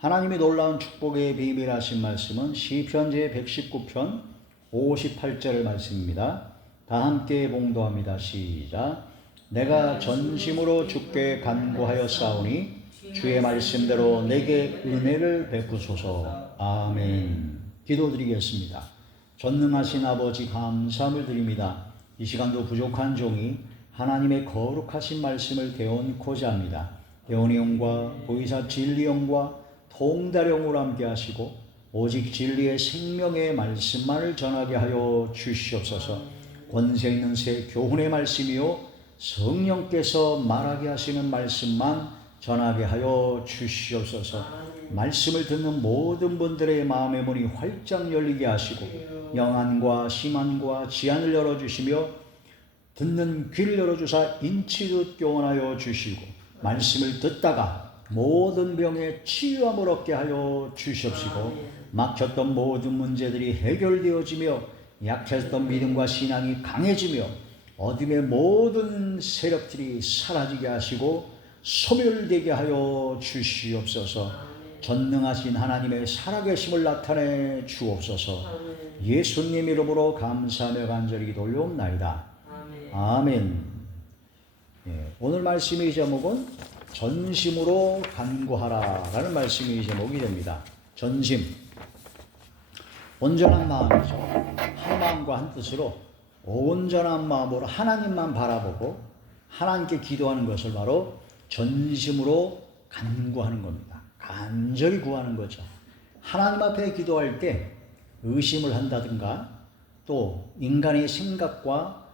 하나님이 놀라운 축복의 비밀하신 말씀은 시편 제119편 58절 말씀입니다. 다 함께 봉도합니다. 시작. 내가 전심으로 주께 간구하였사오니 주의 말씀대로 내게 은혜를 베푸소서. 아멘. 기도드리겠습니다. 전능하신 아버지 감사함을 드립니다. 이 시간도 부족한 종이 하나님의 거룩하신 말씀을 대언코자 합니다. 대언의 영과 보이사 진리 영과 통달영으로 함께 하시고 오직 진리의 생명의 말씀만을 전하게 하여 주시옵소서. 권세 있는 새 교훈의 말씀이요 성령께서 말하게 하시는 말씀만 전하게 하여 주시옵소서. 말씀을 듣는 모든 분들의 마음의 문이 활짝 열리게 하시고 영안과 심안과 지안을 열어주시며 듣는 귀를 열어주사 인치듯 교훈하여 주시고 말씀을 듣다가 모든 병에 치유함을 얻게 하여 주시옵시고 막혔던 모든 문제들이 해결되어지며 약했던 믿음과 신앙이 강해지며 어둠의 모든 세력들이 사라지게 하시고 소멸되게 하여 주시옵소서. 전능하신 하나님의 살아계심을 나타내 주옵소서. 예수님 이름으로 감사하며 간절히 기도 올려옵나이다. 아멘. 오늘 말씀의 제목은 전심으로 간구하라 라는 말씀이 제목이 됩니다. 전심, 온전한 마음이죠. 한 마음과 한 뜻으로 온전한 마음으로 하나님만 바라보고 하나님께 기도하는 것을 바로 전심으로 간구하는 겁니다. 간절히 구하는 거죠. 하나님 앞에 기도할 때 의심을 한다든가 또 인간의 생각과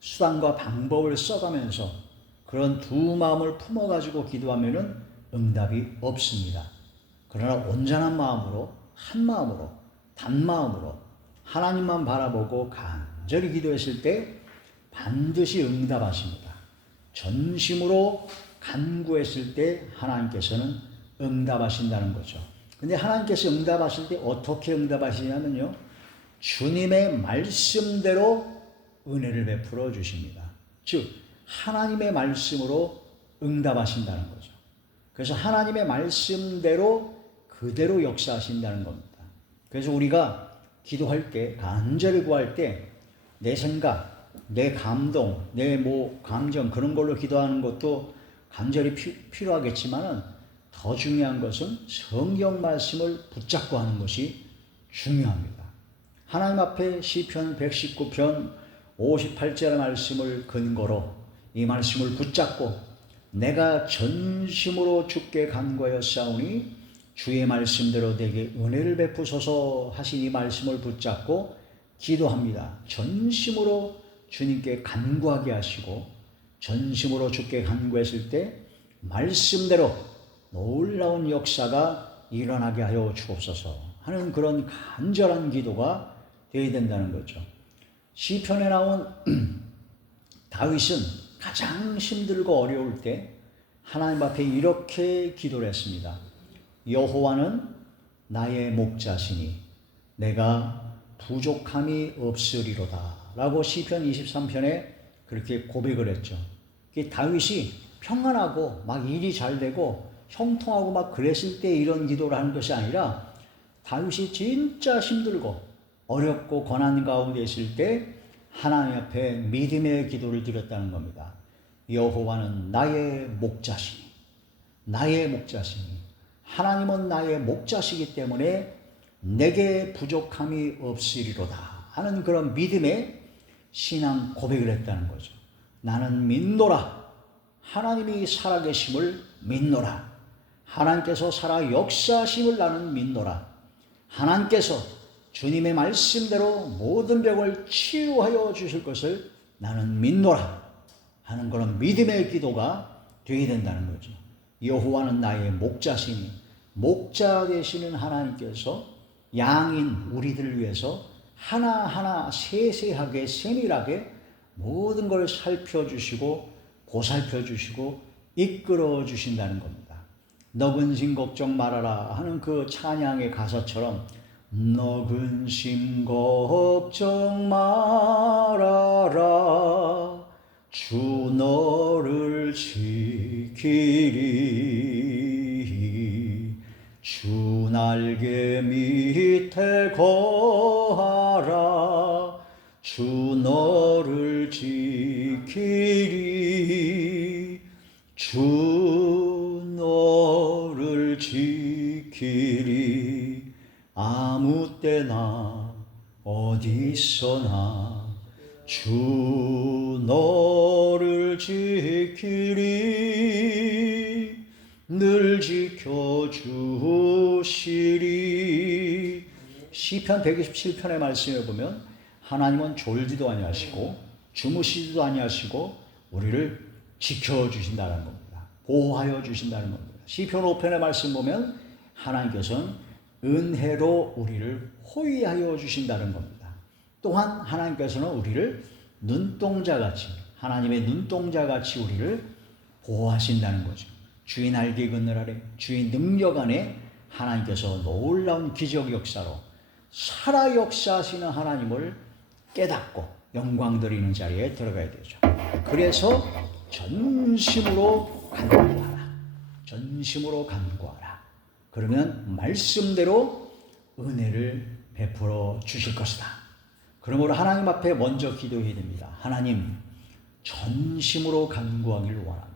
수단과 방법을 써가면서 그런 두 마음을 품어가지고 기도하면은 응답이 없습니다. 그러나 온전한 마음으로, 한 마음으로, 단마음으로 하나님만 바라보고 간절히 기도했을 때 반드시 응답하십니다. 전심으로 간구했을 때 하나님께서는 응답하신다는 거죠. 근데 하나님께서 응답하실 때 어떻게 응답하시냐면요, 주님의 말씀대로 은혜를 베풀어 주십니다. 즉 하나님의 말씀으로 응답하신다는 거죠. 그래서 하나님의 말씀대로 그대로 역사하신다는 겁니다. 그래서 우리가 기도할 때, 간절히 구할 때 내 생각, 내 감동, 내 감정 그런 걸로 기도하는 것도 간절히 필요하겠지만은 더 중요한 것은 성경 말씀을 붙잡고 하는 것이 중요합니다. 하나님 앞에 시편 119편 58절 말씀을 근거로 이 말씀을 붙잡고 내가 전심으로 주께 간구하였사오니 주의 말씀대로 내게 은혜를 베푸소서 하신 이 말씀을 붙잡고 기도합니다. 전심으로 주님께 간구하게 하시고 전심으로 주께 간구했을 때 말씀대로 놀라운 역사가 일어나게 하여 주옵소서 하는 그런 간절한 기도가 되어야 된다는 거죠. 시편에 나온 다윗은 가장 힘들고 어려울 때 하나님 앞에 이렇게 기도를 했습니다. 여호와는 나의 목자시니 내가 부족함이 없으리로다 라고 시편 23편에 그렇게 고백을 했죠. 다윗이 평안하고 막 일이 잘 되고 형통하고 막 그랬을 때 이런 기도를 하는 것이 아니라 다윗이 진짜 힘들고 어렵고 고난 가운데 있을 때 하나님 앞에 믿음의 기도를 드렸다는 겁니다. 여호와는 나의 목자시니, 나의 목자시니, 하나님은 나의 목자시기 때문에 내게 부족함이 없으리로다 하는 그런 믿음의 신앙 고백을 했다는 거죠. 나는 믿노라. 하나님이 살아계심을 믿노라. 하나님께서 살아 역사하심을 나는 믿노라. 하나님께서 주님의 말씀대로 모든 병을 치유하여 주실 것을 나는 믿노라 하는 그런 믿음의 기도가 되어야 된다는 거죠. 여호와는 나의 목자시니 목자 되시는 하나님께서 양인 우리들을 위해서 하나하나 세세하게 세밀하게 모든 걸 살펴주시고 보살펴주시고 이끌어 주신다는 겁니다. 너 근심 걱정 말아라 하는 그 찬양의 가사처럼 너 근심 걱정 말아라 주 너를 지키리 주 날개 밑에 거하라. 주 너를 지키리. 주 너를 지키리. 아무 때나 어디서나 주 너를 지키리. 늘 지켜주시리. 시편 127편의 말씀에 보면 하나님은 졸지도 아니하시고 주무시지도 아니하시고 우리를 지켜주신다는 겁니다. 보호하여 주신다는 겁니다. 시편 5편의 말씀 보면 하나님께서는 은혜로 우리를 호위하여 주신다는 겁니다. 또한 하나님께서는 우리를 눈동자같이, 하나님의 눈동자같이 우리를 보호하신다는 거죠. 주의 날개 그늘 아래, 주의 능력 안에 하나님께서 놀라운 기적 역사로 살아 역사하시는 하나님을 깨닫고 영광 드리는 자리에 들어가야 되죠. 그래서 전심으로 간구하라. 전심으로 간구하라. 그러면 말씀대로 은혜를 베풀어 주실 것이다. 그러므로 하나님 앞에 먼저 기도해야 됩니다. 하나님, 전심으로 간구하기를 원합니다.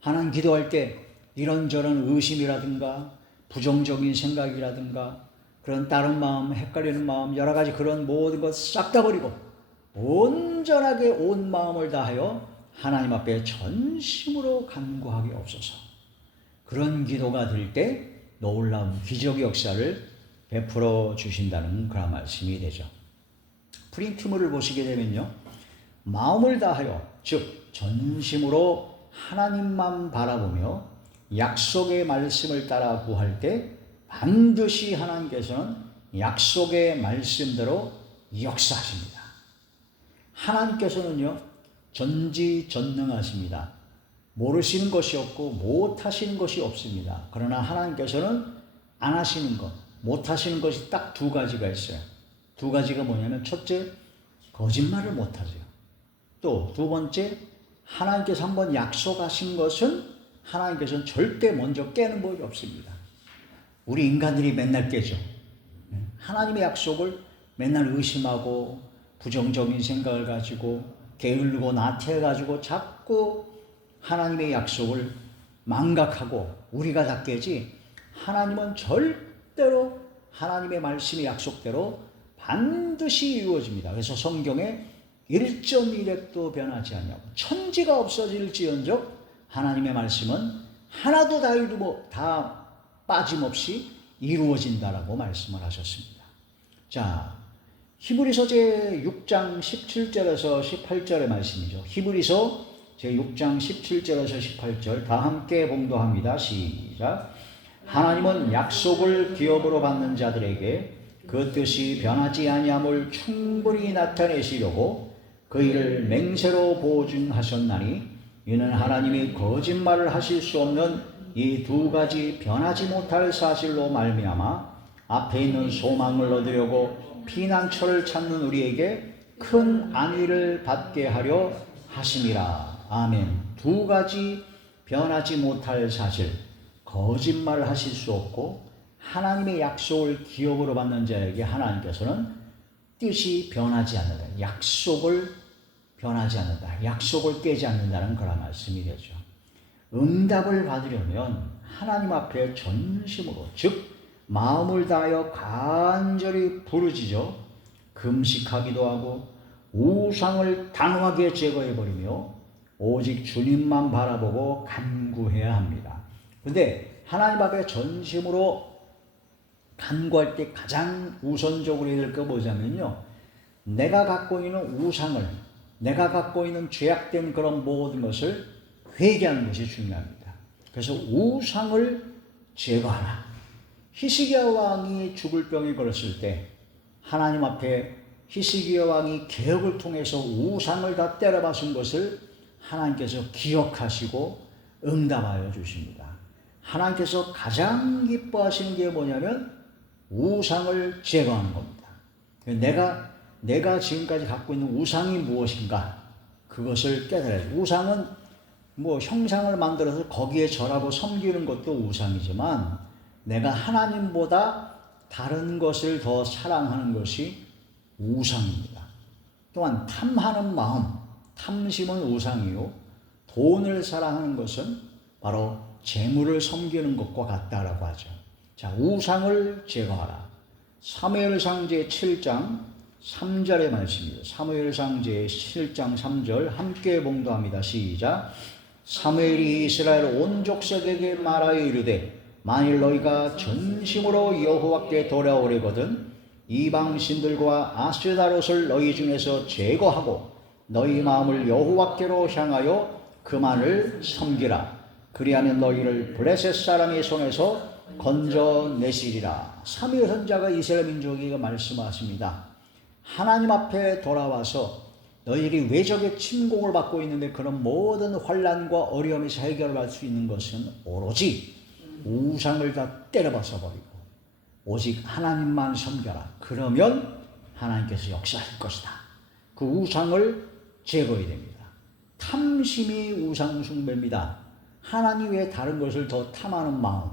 하나님 기도할 때 이런저런 의심이라든가 부정적인 생각이라든가 그런 다른 마음, 헷갈리는 마음, 여러 가지 그런 모든 것 싹 다 버리고 온전하게 온 마음을 다하여 하나님 앞에 전심으로 간구하게 없소서. 그런 기도가 될 때 놀라운 기적 역사를 베풀어 주신다는 그런 말씀이 되죠. 프린트물을 보시게 되면요, 마음을 다하여, 즉 전심으로 하나님만 바라보며 약속의 말씀을 따라 구할 때 반드시 하나님께서는 약속의 말씀대로 역사하십니다. 하나님께서는요, 전지전능하십니다. 모르시는 것이 없고 못하시는 것이 없습니다. 그러나 하나님께서는 안 하시는 것, 못하시는 것이 딱 두 가지가 있어요. 두 가지가 뭐냐면, 첫째, 거짓말을 못하세요. 또 두 번째, 하나님께서 한번 약속하신 것은 하나님께서는 절대 먼저 깨는 법이 없습니다. 우리 인간들이 맨날 깨죠. 하나님의 약속을 맨날 의심하고 부정적인 생각을 가지고 게을르고 나태해가지고 자꾸 하나님의 약속을 망각하고 우리가 다 깨지, 하나님은 절대로 하나님의 말씀의 약속대로 반드시 이루어집니다. 그래서 성경에 1.1획도 변하지 않냐고, 천지가 없어질지언정 하나님의 말씀은 하나도 다 빠짐없이 이루어진다라고 말씀을 하셨습니다. 자, 히브리서 제6장 17절에서 18절의 말씀이죠. 히브리서 제6장 17절에서 18절 다 함께 봉독합니다. 시작. 하나님은 약속을 기업으로 받는 자들에게 그 뜻이 변하지 아니함을 충분히 나타내시려고 그 일을 맹세로 보증하셨나니, 이는 하나님이 거짓말을 하실 수 없는 이 두 가지 변하지 못할 사실로 말미암아 앞에 있는 소망을 얻으려고 피난처를 찾는 우리에게 큰 안위를 받게 하려 하심이라. 아멘. 두 가지 변하지 못할 사실, 거짓말을 하실 수 없고 하나님의 약속을 기업으로 받는 자에게 하나님께서는 뜻이 변하지 않는다. 약속을 변하지 않는다. 약속을 깨지 않는다는 그런 말씀이 되죠. 응답을 받으려면 하나님 앞에 전심으로, 즉 마음을 다하여 간절히 부르짖어 금식하기도 하고 우상을 단호하게 제거해버리며 오직 주님만 바라보고 간구해야 합니다. 근데 하나님 앞에 전심으로 간구할 때 가장 우선적으로 해야 될 거 뭐냐면요, 내가 갖고 있는 우상을, 내가 갖고 있는 죄악된 그런 모든 것을 회개하는 것이 중요합니다. 그래서 우상을 제거하라. 히스기야 왕이 죽을 병에 걸렸을 때 하나님 앞에 히스기야 왕이 개혁을 통해서 우상을 다 때려박은 것을 하나님께서 기억하시고 응답하여 주십니다. 하나님께서 가장 기뻐하시는 게 뭐냐면 우상을 제거하는 겁니다. 내가 지금까지 갖고 있는 우상이 무엇인가, 그것을 깨달아야 돼요. 우상은 뭐 형상을 만들어서 거기에 절하고 섬기는 것도 우상이지만, 내가 하나님보다 다른 것을 더 사랑하는 것이 우상입니다. 또한 탐하는 마음, 탐심은 우상이요. 돈을 사랑하는 것은 바로 재물을 섬기는 것과 같다라고 하죠. 자, 우상을 제거하라. 사무엘상 제7장 3절의 말씀입니다. 사무엘상 제7장 3절 함께 봉독합니다. 시작. 사무엘이 이스라엘 온 족속에게 말하여 이르되 만일 너희가 전심으로 여호와께 돌아오려거든 이방 신들과 아스다롯을 너희 중에서 제거하고 너희 마음을 여호와께로 향하여 그만을 섬기라. 그리하면 너희를 블레셋 사람의 손에서 건져내시리라. 사무엘 선지자가 이스라엘 민족에게 말씀하십니다. 하나님 앞에 돌아와서 너희들이 외적의 침공을 받고 있는데 그런 모든 환난과 어려움에서 해결할 수 있는 것은 오로지 우상을 다 때려박아 버리고 오직 하나님만 섬겨라. 그러면 하나님께서 역사할 것이다. 그 우상을 제거해야 됩니다. 탐심이 우상 숭배입니다. 하나님 외에 다른 것을 더 탐하는 마음.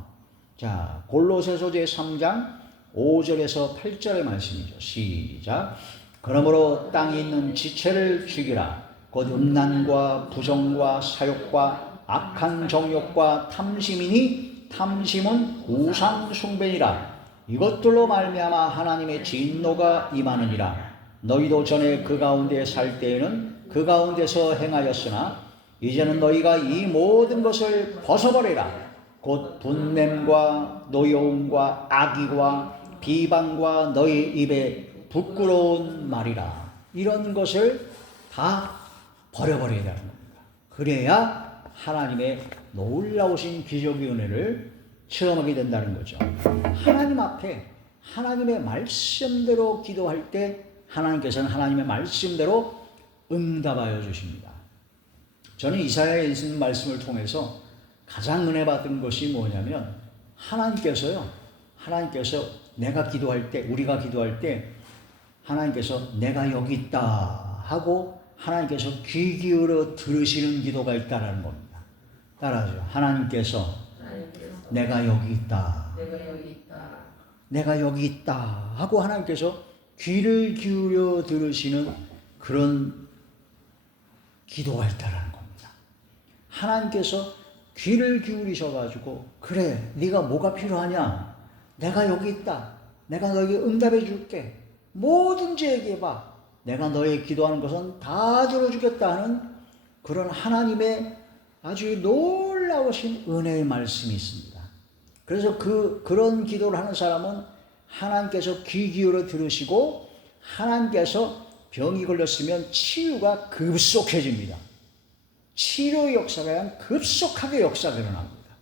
자, 골로새서 제3장 5절에서 8절의 말씀이죠. 시작. 그러므로 땅에 있는 지체를 죽이라. 곧 음란과 부정과 사욕과 악한 정욕과 탐심이니 탐심은 우상 숭배니라. 이것들로 말미암아 하나님의 진노가 임하느니라. 너희도 전에 그 가운데 살 때에는 그 가운데서 행하였으나 이제는 너희가 이 모든 것을 벗어버리라. 곧 분냄과 노여움과 악의와 비방과 너희 입에 부끄러운 말이라. 이런 것을 다 버려버려야 되는 겁니다. 그래야 하나님의 놀라우신 기적의 은혜를 체험하게 된다는 거죠. 하나님 앞에 하나님의 말씀대로 기도할 때 하나님께서는 하나님의 말씀대로 응답하여 주십니다. 저는 이사야에 있는 말씀을 통해서 가장 은혜 받은 것이 뭐냐면 하나님께서 내가 기도할 때, 우리가 기도할 때 하나님께서 내가 여기 있다 하고 하나님께서 귀 기울여 들으시는 기도가 있다라는 겁니다. 따라하죠. 하나님께서 내가 여기 있다. 내가 여기 있다 하고 하나님께서 귀를 기울여 들으시는 그런 기도가 있다라는 겁니다. 하나님께서 귀를 기울이셔가지고 그래 네가 뭐가 필요하냐? 내가 여기 있다. 내가 너에게 응답해 줄게. 뭐든지 얘기해봐. 내가 너의 기도하는 것은 다 들어주겠다 하는 그런 하나님의 아주 놀라우신 은혜의 말씀이 있습니다. 그래서 그런 기도를 하는 사람은 하나님께서 귀 기울여 들으시고 하나님께서 병이 걸렸으면 치유가 급속해집니다. 치료 역사가 그냥 급속하게 역사가 일어납니다.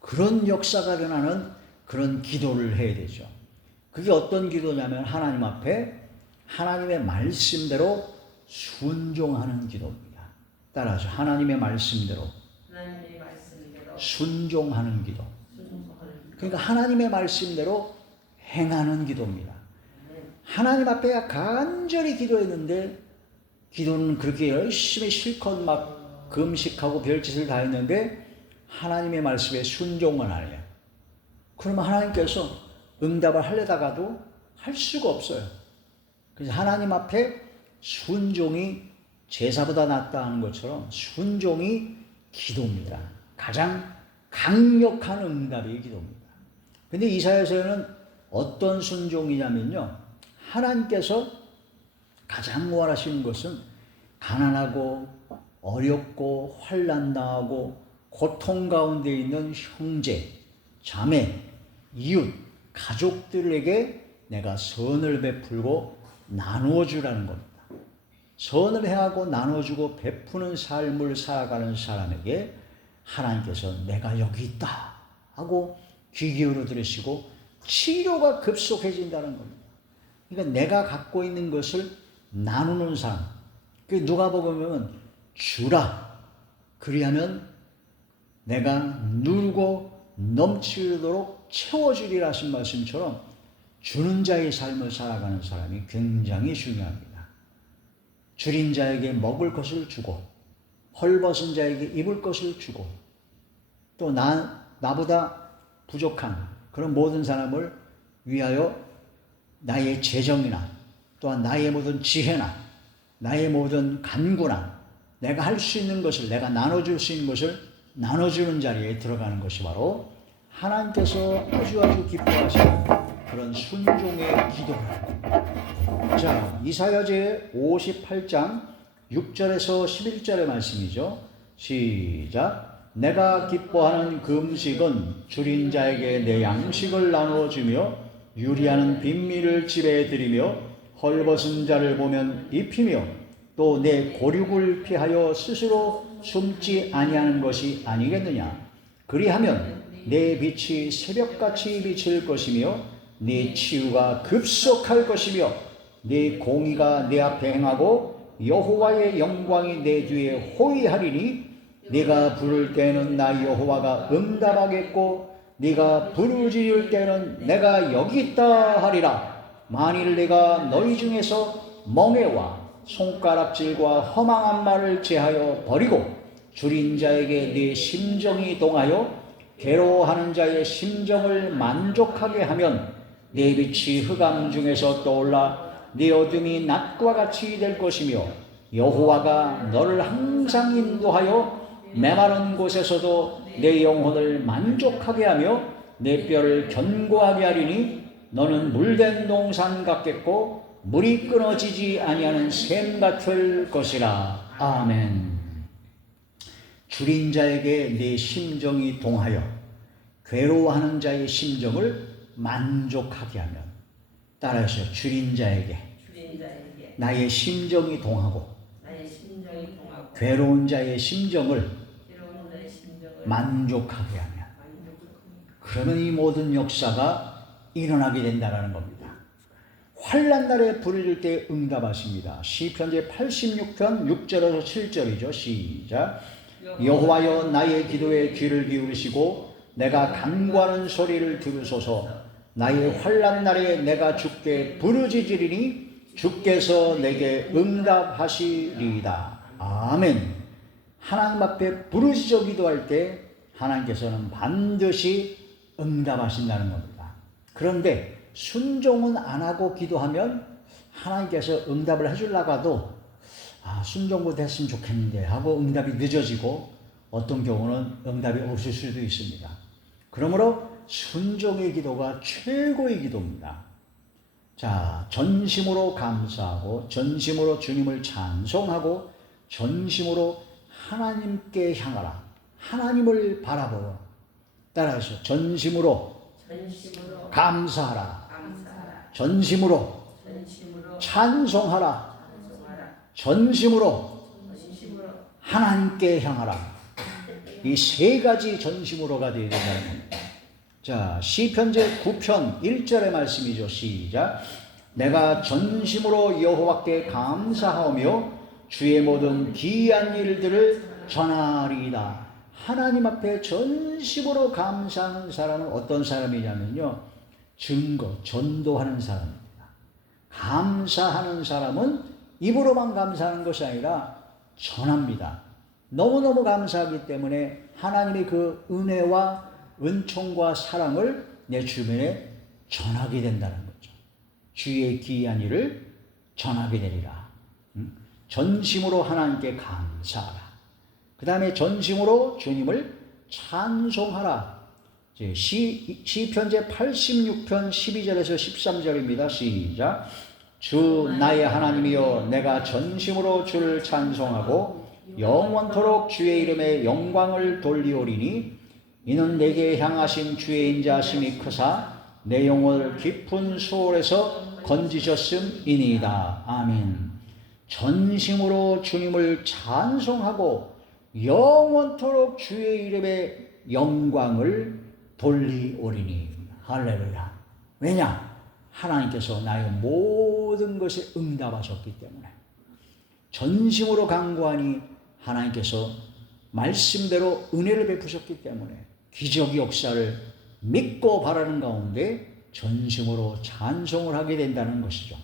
그런 역사가 일어나는 그런 기도를 해야 되죠. 그게 어떤 기도냐면 하나님 앞에 하나님의 말씀대로 순종하는 기도입니다. 따라서 하나님의 말씀대로 순종하는 기도. 그러니까 하나님의 말씀대로 행하는 기도입니다. 하나님 앞에 간절히 기도했는데 기도는 그렇게 열심히 실컷 막 금식하고 별짓을 다 했는데 하나님의 말씀에 순종은 안 해요. 그러면 하나님께서 응답을 하려다가도 할 수가 없어요. 그래서 하나님 앞에 순종이 제사보다 낫다 하는 것처럼 순종이 기도입니다. 가장 강력한 응답이 기도입니다. 근데 이사야서에는 어떤 순종이냐면요. 하나님께서 가장 원하시는 것은 가난하고 어렵고 환난당하고 고통 가운데 있는 형제, 자매, 이웃, 가족들에게 내가 선을 베풀고 나누어 주라는 겁니다. 선을 행하고 나눠주고 베푸는 삶을 살아가는 사람에게 하나님께서 내가 여기 있다 하고 귀 기울여 들으시고 치료가 급속해진다는 겁니다. 그러니까 내가 갖고 있는 것을 나누는 삶. 누가복음은 주라. 그리하면 내가 누르고 넘치도록 채워주리라 하신 말씀처럼 주는 자의 삶을 살아가는 사람이 굉장히 중요합니다. 줄인 자에게 먹을 것을 주고 헐벗은 자에게 입을 것을 주고 또 나보다 부족한 그런 모든 사람을 위하여 나의 재정이나 또한 나의 모든 지혜나 나의 모든 간구나 내가 할 수 있는 것을 내가 나눠줄 수 있는 것을 나눠주는 자리에 들어가는 것이 바로 하나님께서 아주 기뻐하시는 그런 순종의 기도라. 자, 이사야 제 58장 6절에서 11절의 말씀이죠. 시작. 내가 기뻐하는 그 음식은 줄인 자에게 내 양식을 나누어주며 유리하는 빈미를 집에 들이며 헐벗은 자를 보면 입히며 또 내 고륙을 피하여 스스로 숨지 아니하는 것이 아니겠느냐. 그리하면 내 빛이 새벽같이 비칠 것이며 네 치유가 급속할 것이며 네 공의가 내 앞에 행하고 여호와의 영광이 내 뒤에 호위하리니 네가 부를 때는 나 여호와가 응답하겠고 네가 부르짖을 때는 내가 여기 있다 하리라. 만일 내가 너희 중에서 멍에와 손가락질과 허망한 말을 제하여 버리고 줄인 자에게 네 심정이 동하여 괴로워하는 자의 심정을 만족하게 하면 네 빛이 흑암 중에서 떠올라 네 어둠이 낮과 같이 될 것이며 여호와가 너를 항상 인도하여 메마른 곳에서도 내 영혼을 만족하게 하며 내 뼈를 견고하게 하리니 너는 물된 동산 같겠고 물이 끊어지지 아니하는 샘 같을 것이라. 아멘. 줄인 자에게 내 심정이 동하여 괴로워하는 자의 심정을 만족하게 하면, 따라서 줄인 자에게 나의 심정이 동하고 괴로운 자의 심정을 만족하게 하면, 그러면 이 모든 역사가 일어나게 된다는 겁니다. 환난 날에 부르짖을 때 응답하십니다. 시편 제 86편 6절에서 7절이죠. 시작. 여호와여 나의 기도에 귀를 기울이시고 내가 간구하는 소리를 들으소서. 나의 환난 날에 내가 주께 부르짖으리니 주께서 내게 응답하시리이다. 아멘. 하나님 앞에 부르짖어 기도할 때 하나님께서는 반드시 응답하신다는 겁니다. 그런데 순종은 안 하고 기도하면 하나님께서 응답을 해주려고 순종부터 했으면 좋겠는데 하고 응답이 늦어지고 어떤 경우는 응답이 없을 수도 있습니다. 그러므로 순종의 기도가 최고의 기도입니다. 자, 전심으로 감사하고 전심으로 주님을 찬송하고 전심으로 하나님께 향하라. 하나님을 바라보라. 따라서 전심으로 감사하라. 전심으로 찬송하라. 전심으로 하나님께 향하라. 이 세 가지 전심으로가 되어야 된다는 겁니다. 자, 시편 제 9편 1절의 말씀이죠. 시작. 내가 전심으로 여호와께 감사하며 주의 모든 기이한 일들을 전하리이다. 하나님 앞에 전심으로 감사하는 사람은 어떤 사람이냐면요, 전도하는 사람입니다. 감사하는 사람은 입으로만 감사하는 것이 아니라 전합니다. 너무너무 감사하기 때문에 하나님의 그 은혜와 은총과 사랑을 내 주변에 전하게 된다는 거죠. 주의 기이한 일을 전하게 되리라. 전심으로 하나님께 감사하라. 그 다음에 전심으로 주님을 찬송하라. 시편 제 86편 12절에서 13절입니다. 시작. 주 나의 하나님이여 내가 전심으로 주를 찬송하고 영원토록 주의 이름에 영광을 돌리오리니 이는 내게 향하신 주의 인자하심이 크사 내 영혼을 깊은 수월에서 건지셨음이니이다. 아멘. 전심으로 주님을 찬송하고 영원토록 주의 이름에 영광을 돌리오리니. 할렐루야. 왜냐? 하나님께서 나의 모든 것에 응답하셨기 때문에. 전심으로 간구하니 하나님께서 말씀대로 은혜를 베푸셨기 때문에 기적의 역사를 믿고 바라는 가운데 전심으로 찬송을 하게 된다는 것이죠.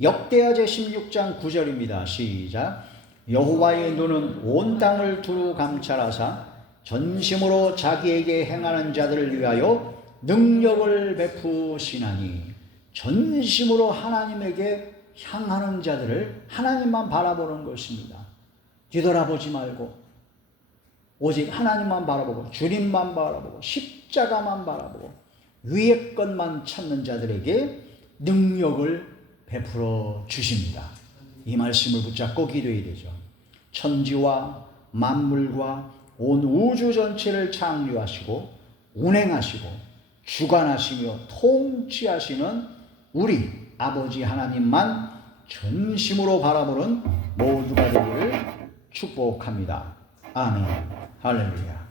역대하 제 16장 9절입니다. 시작. 여호와의 눈은 온 땅을 두루 감찰하사 전심으로 자기에게 행하는 자들을 위하여 능력을 베푸시나니, 전심으로 하나님에게 향하는 자들을 하나님만 바라보는 것입니다. 뒤돌아보지 말고 오직 하나님만 바라보고 주님만 바라보고 십자가만 바라보고 위의 것만 찾는 자들에게 능력을 베풀어 주십니다. 이 말씀을 붙잡고 기도해야 되죠. 천지와 만물과 온 우주 전체를 창조하시고 운행하시고 주관하시며 통치하시는 우리 아버지 하나님만 전심으로 바라보는 모두가 되기를 축복합니다. 아멘. 할렐루야.